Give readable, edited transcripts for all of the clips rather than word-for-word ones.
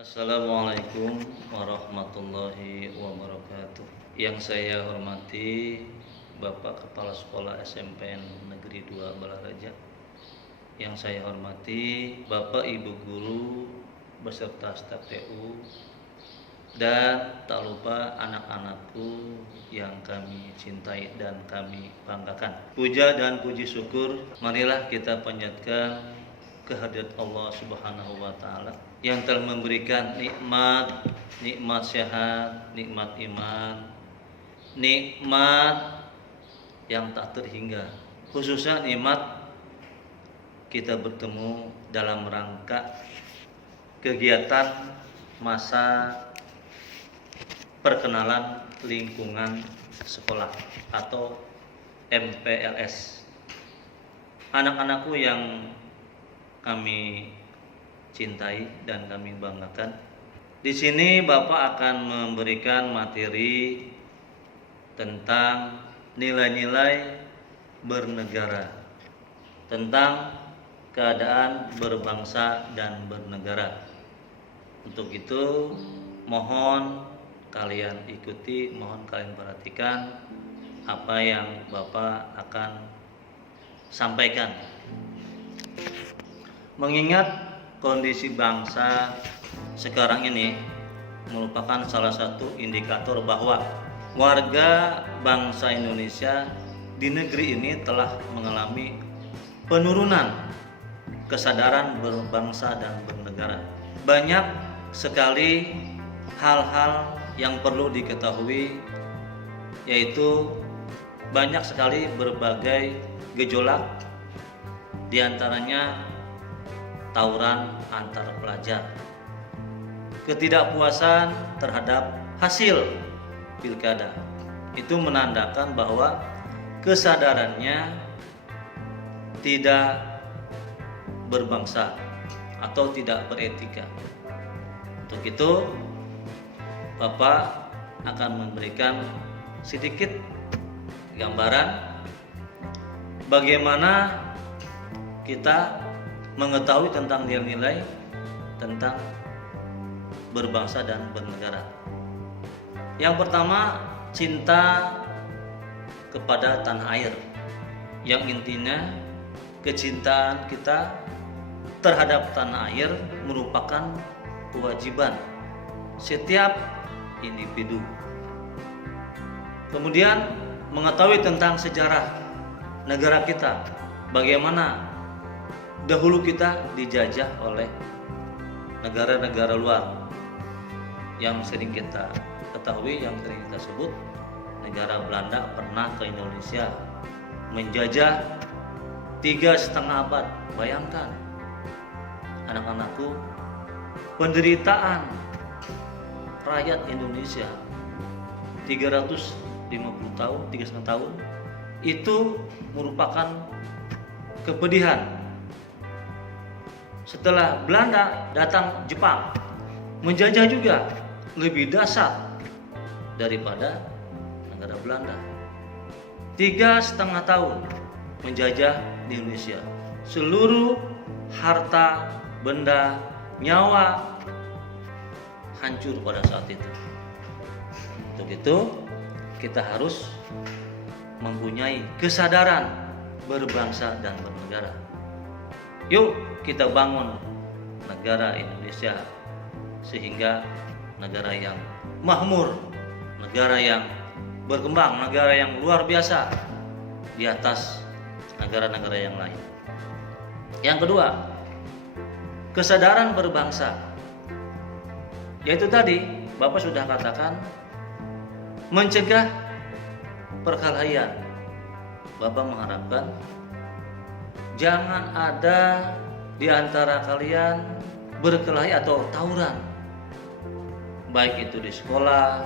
Assalamualaikum warahmatullahi wabarakatuh. Yang saya hormati Bapak Kepala Sekolah SMPN Negeri 2 Balaraja. Yang saya hormati Bapak Ibu Guru beserta staf TU, dan tak lupa anak-anakku yang kami cintai dan kami banggakan. Puja dan puji syukur marilah kita panjatkan kehadirat Allah Subhanahu wa taala yang telah memberikan nikmat sehat, nikmat iman, nikmat yang tak terhingga. Khususnya nikmat kita bertemu dalam rangka kegiatan masa perkenalan lingkungan sekolah atau MPLS. Anak-anakku yang kami cintai dan kami banggakan. Di sini Bapak akan memberikan materi tentang nilai-nilai bernegara, tentang keadaan berbangsa dan bernegara. Untuk itu mohon kalian ikuti, mohon kalian perhatikan apa yang Bapak akan sampaikan. Mengingat kondisi bangsa sekarang ini merupakan salah satu indikator bahwa warga bangsa Indonesia di negeri ini telah mengalami penurunan kesadaran berbangsa dan bernegara. Banyak sekali hal-hal yang perlu diketahui, yaitu banyak sekali berbagai gejolak, diantaranya tawuran antar pelajar, ketidakpuasan terhadap hasil pilkada. Itu menandakan bahwa kesadarannya tidak berbangsa atau tidak beretika. Untuk itu Bapak akan memberikan sedikit gambaran bagaimana kita mengetahui tentang nilai-nilai tentang berbangsa dan bernegara. Yang pertama, cinta kepada tanah air, yang intinya kecintaan kita terhadap tanah air merupakan kewajiban setiap individu. Kemudian mengetahui tentang sejarah negara kita, bagaimana dahulu kita dijajah oleh negara-negara luar yang sering kita ketahui, yang sering kita sebut. Negara Belanda pernah ke Indonesia menjajah 3,5 abad. Bayangkan anak-anakku, penderitaan rakyat Indonesia 350 tahun, 3,5 tahun itu merupakan kepedihan. Setelah Belanda datang Jepang menjajah juga lebih dahsyat daripada negara Belanda. 3,5 tahun menjajah di Indonesia. Seluruh harta, benda, nyawa hancur pada saat itu. Untuk itu kita harus mempunyai kesadaran berbangsa dan bernegara. Yuk kita bangun negara Indonesia sehingga negara yang makmur, negara yang berkembang, negara yang luar biasa di atas negara-negara yang lain. Yang kedua, kesadaran berbangsa, yaitu tadi Bapak sudah katakan mencegah perkelahian. Bapak mengharapkan jangan ada di antara kalian berkelahi atau tawuran, baik itu di sekolah,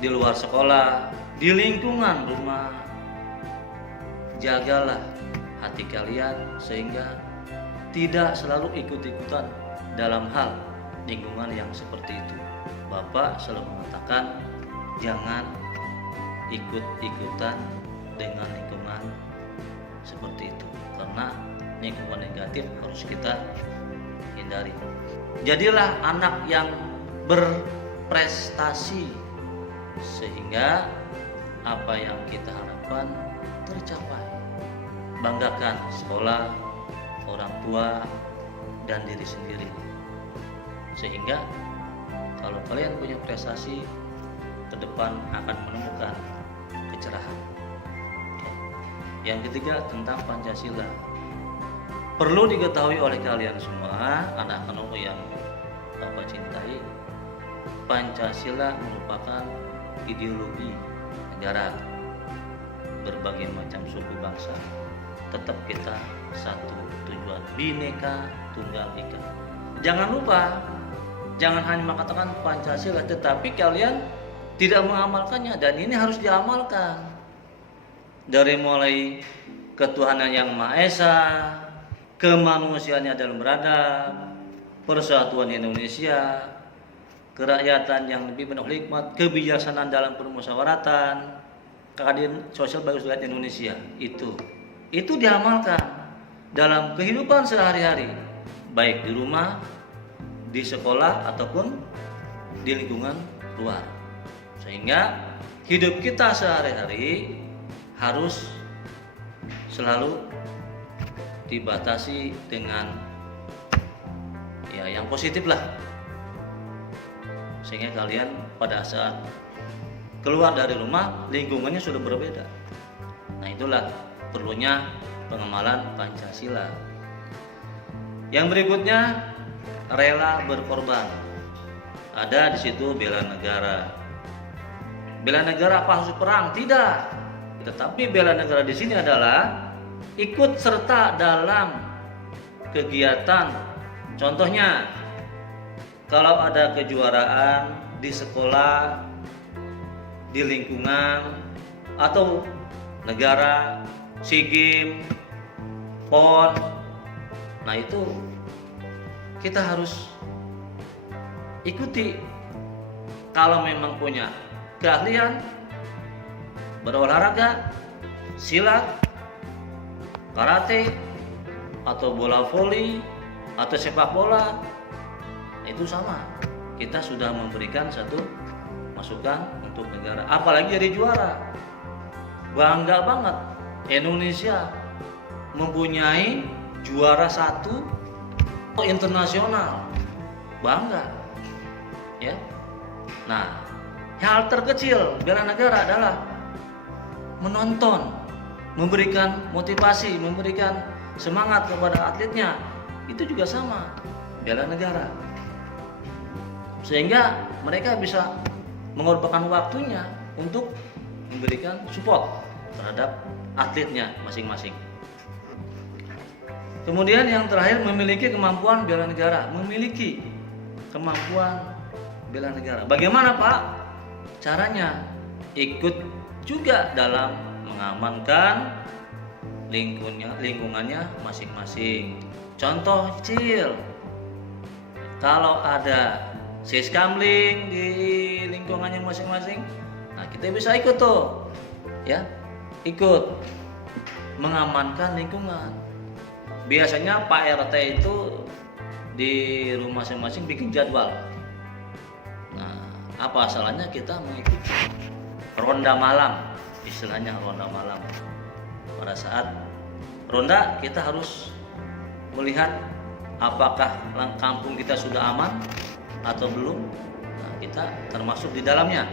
di luar sekolah, di lingkungan rumah. Jagalah hati kalian sehingga tidak selalu ikut-ikutan dalam hal lingkungan yang seperti itu. Bapak selalu mengatakan jangan ikut-ikutan dengan lingkungan seperti itu, karena lingkungan negatif harus kita hindari. hindari. Jadilah anak yang berprestasi sehingga apa yang kita harapkan tercapai. Banggakan sekolah, orang tua, dan diri sendiri. Sehingga kalau kalian punya prestasi, ke depan akan menemukan kecerahan. Yang ketiga tentang Pancasila. Perlu diketahui oleh kalian semua, anak-anak yang Bapak cintai, Pancasila merupakan ideologi negara. Berbagai macam suku bangsa, tetap kita satu tujuan, Bhinneka Tunggal Ika. Jangan lupa, jangan hanya mengatakan Pancasila, tetapi kalian tidak mengamalkannya, dan ini harus diamalkan. Dari mulai ketuhanan yang Maha Esa, kemanusiaan yang dalam beradab, persatuan Indonesia, kerakyatan yang lebih penuh hikmat, kebijaksanaan dalam permusyawaratan, keadilan sosial bagi rakyat Indonesia. Itu diamalkan dalam kehidupan sehari-hari, baik di rumah, di sekolah, ataupun di lingkungan luar. Sehingga hidup kita sehari-hari harus selalu dibatasi dengan yang positif lah, sehingga kalian pada saat keluar dari rumah lingkungannya sudah berbeda. Nah, itulah perlunya pengamalan Pancasila. Yang berikutnya, rela berkorban. Ada di situ bela negara. Bela negara apa harus perang? Tidak. Tetapi bela negara di sini adalah ikut serta dalam kegiatan. Contohnya, kalau ada kejuaraan di sekolah, di lingkungan, atau negara, SEA Games, PON, nah itu kita harus ikuti. Kalau memang punya keahlian berolahraga, silat, karate, atau bola voli, atau sepak bola, itu sama. Kita sudah memberikan satu masukan untuk negara. Apalagi jadi juara, bangga banget Indonesia mempunyai juara satu internasional, bangga ya. Nah, hal terkecil bela negara adalah menonton, memberikan motivasi, memberikan semangat kepada atletnya. Itu juga sama, bela negara. Sehingga mereka bisa mengorbankan waktunya untuk memberikan support terhadap atletnya masing-masing. Kemudian yang terakhir, memiliki kemampuan bela negara. Memiliki kemampuan bela negara. Bagaimana, Pak? Caranya ikut juga dalam mengamankan lingkungannya masing-masing. Contoh kecil, kalau ada siskamling di lingkungannya masing-masing, nah kita bisa ikut tuh, ya, ikut mengamankan lingkungan. Biasanya Pak RT itu di rumah masing-masing bikin jadwal. Nah, apa salahnya kita mengikuti ronda malam, istilahnya ronda malam. Pada saat ronda kita harus melihat apakah kampung kita sudah aman atau belum. Nah, kita termasuk di dalamnya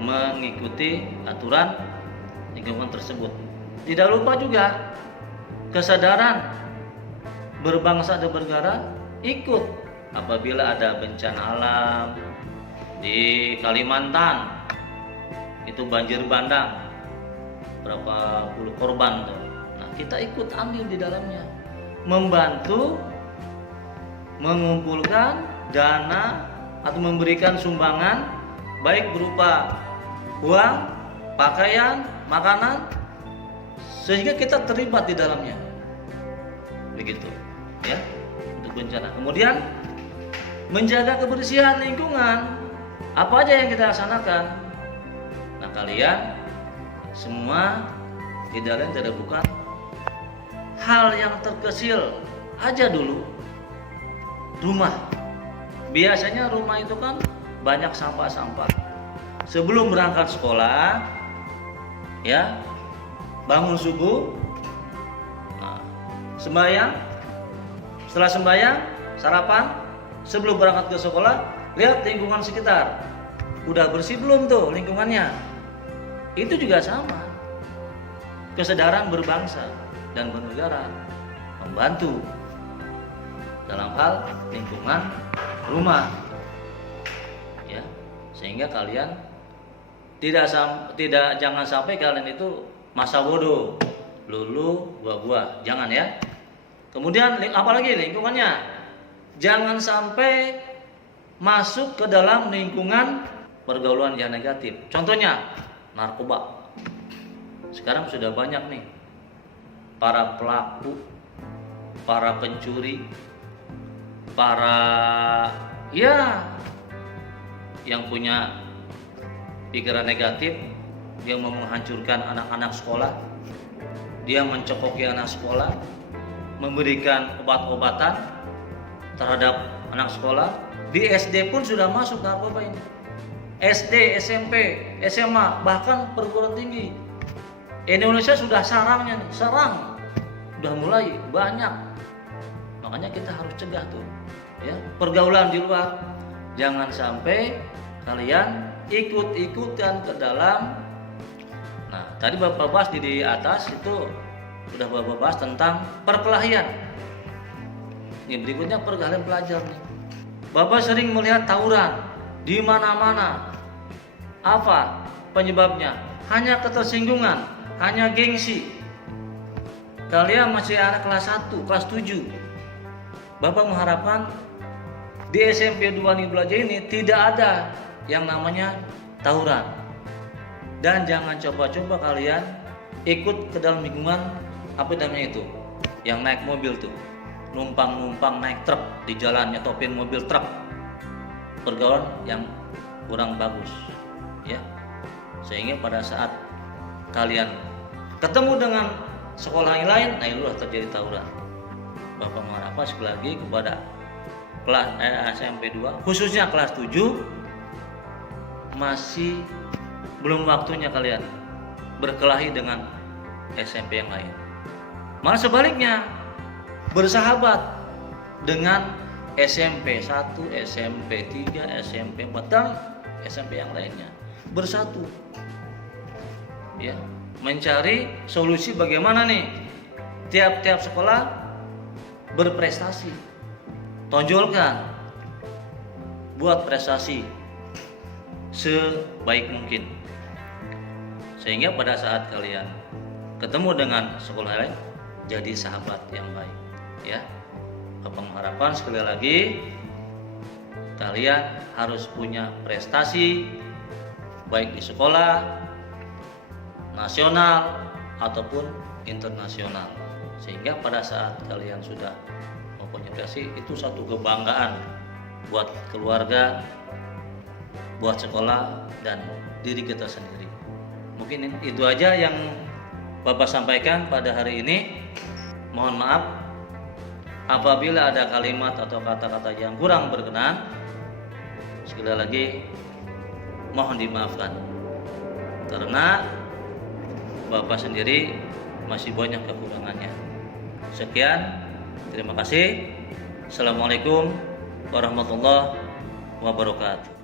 mengikuti aturan lingkungan tersebut. Tidak lupa juga kesadaran berbangsa dan bernegara, ikut apabila ada bencana alam di Kalimantan, itu banjir bandang, berapa puluh korban tuh. Nah, kita ikut ambil di dalamnya, membantu mengumpulkan dana atau memberikan sumbangan, baik berupa uang, pakaian, makanan, sehingga kita terlibat di dalamnya, begitu ya, untuk bencana. Kemudian menjaga kebersihan lingkungan, apa aja yang kita laksanakan. Nah, kalian semua tidak lain tidak bukan hal yang terkecil aja dulu, rumah. Biasanya rumah itu kan banyak sampah-sampah. Sebelum berangkat sekolah, ya, bangun subuh, nah, sembahyang, setelah sembahyang, sarapan, sebelum berangkat ke sekolah, lihat lingkungan sekitar, udah bersih belum tuh lingkungannya. Itu juga sama, kesadaran berbangsa dan bernegara, membantu dalam hal lingkungan rumah, ya, sehingga kalian jangan sampai kalian itu masa bodoh, lulu buah-buah, jangan ya. Kemudian apalagi lingkungannya, jangan sampai masuk ke dalam lingkungan pergaulan yang negatif. Contohnya narkoba. Sekarang sudah banyak nih para pelaku, para pencuri, para yang punya pikiran negatif, yang mau menghancurkan anak-anak sekolah, dia mencekoki anak sekolah, memberikan obat-obatan terhadap anak sekolah. Di SD pun sudah masuk narkoba ini. SD, SMP, SMA, bahkan perguruan tinggi. Indonesia sudah sarangnya nih, sarang. Sudah mulai banyak. Makanya kita harus cegah tuh, ya, pergaulan di luar. Jangan sampai kalian ikut-ikutan ke dalam. Nah, tadi Bapak bahas di atas itu sudah Bapak bahas tentang perkelahian. Ini berikutnya kalian pelajar nih. Bapak sering melihat tawuran di mana-mana. Apa penyebabnya? Hanya ketersinggungan, hanya gengsi. Kalian masih anak kelas 1, kelas 7. Bapak mengharapkan di SMP 2 nih belajar ini tidak ada yang namanya tawuran. Dan jangan coba-coba kalian ikut ke dalam lingkungan apa namanya itu, yang naik mobil tuh, numpang naik truk di jalan, nyetopin mobil truk. Pergaulan yang kurang bagus, ya. Sehingga pada saat kalian ketemu dengan sekolah yang lain, nah itulah terjadi tawuran. Bapak mengharapkan sekali lagi kepada kelas SMP 2, khususnya kelas 7, masih belum waktunya kalian berkelahi dengan SMP yang lain. Malah sebaliknya, bersahabat dengan SMP 1, SMP 3, SMP 4, dan SMP yang lainnya. Bersatu, ya, mencari solusi bagaimana nih tiap-tiap sekolah berprestasi. Tonjolkan, buat prestasi sebaik mungkin, sehingga pada saat kalian ketemu dengan sekolah lain, jadi sahabat yang baik, ya. Bapak mengharapkan sekali lagi kalian harus punya prestasi baik di sekolah nasional ataupun internasional, sehingga pada saat kalian sudah mempunyai prestasi, itu satu kebanggaan buat keluarga, buat sekolah, dan diri kita sendiri. Mungkin itu aja yang Bapak sampaikan pada hari ini. Mohon maaf apabila ada kalimat atau kata-kata yang kurang berkenan. Sekali lagi mohon dimaafkan, karena Bapak sendiri masih banyak kekurangannya. Sekian, terima kasih. Assalamualaikum warahmatullahi wabarakatuh.